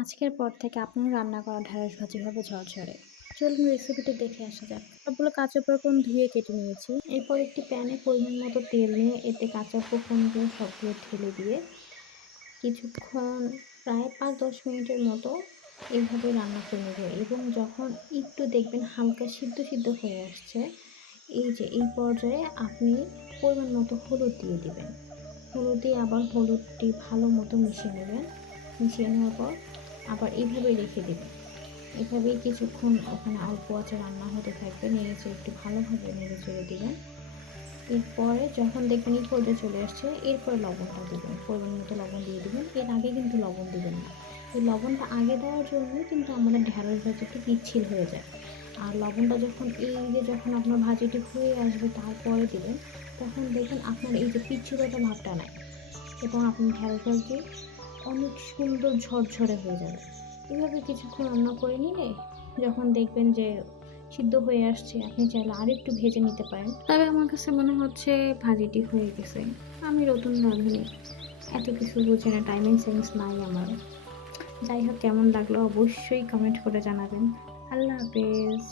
আজকের পর থেকে আপনার রান্না করা ঢেঁড়স ভাজি হবে ঝরঝরে। চলুন রেসিপিটি দেখে আসা যাক। সবগুলো কাঁচা উপকরণ ধুয়ে কেটে নিয়েছি। এরপর একটি প্যানে পরিমাণ মতো তেল নিয়ে এতে কাঁচা উপকরণগুলো সবগুলো ঢেলে দিয়ে কিছুক্ষণ প্রায় ৫-১০ মিনিটের মতো এইভাবে রান্না করে নেব এবং যখন একটু দেখবেন হালকা সিদ্ধ হয়ে আসছে, এই পর্যায়ে আপনি পরিমাণ মতো হলুদ দিয়ে দিবেন। হলুদ দিয়ে আবার হলুদটি ভালো মতো মিশিয়ে নেবেন। মিশিয়ে নেওয়ার পর আবার এভাবেই রেখে দিবেন। এভাবেই কিছুক্ষণ ওখানে অল্প আঁচে রান্না হতে থাকবে। নেড়েচেড়ে একটু ভালোভাবে নেড়েচেড়ে দিবেন। এরপরে যখন দেখবেন এই পর্যায়ে চলে আসছে, এরপরে লবণটা দিবেন। পরিমাণ মতো লবণ দিয়ে দিবেন। এর আগে কিন্তু লবণ দিবেন না। এই লবণটা আগে দেওয়ার জন্যই কিন্তু আমাদের ঢেঁড়স ভাজি একটু পিচ্ছিল হয়ে যায়। আর লবণটা যখন আপনার ভাজিটি হয়ে আসবে তারপরে দিবেন, তখন দেখবেন আপনার এই যে পিচ্ছিলতা ভাবটা নাই এবং আপনার ঢেঁড়স ভাজি অনেক সুন্দর ঝরঝরে হয়ে যাবে। এভাবে কিছুক্ষণ রান্না করে নিলে যখন দেখবেন যে সিদ্ধ হয়ে আসছে, আপনি চাইলে আরেকটু ভেজে নিতে পারেন। তবে আমার কাছে মনে হচ্ছে ভাজিটি হয়ে গেছে। আমি নতুন রাঁধুনি। এত কিছু বুঝি না, টাইমিং সেন্স নাই আমার। যাই হোক, কেমন লাগলো অবশ্যই কমেন্ট করে জানাবেন। আল্লাহ হাফেজ।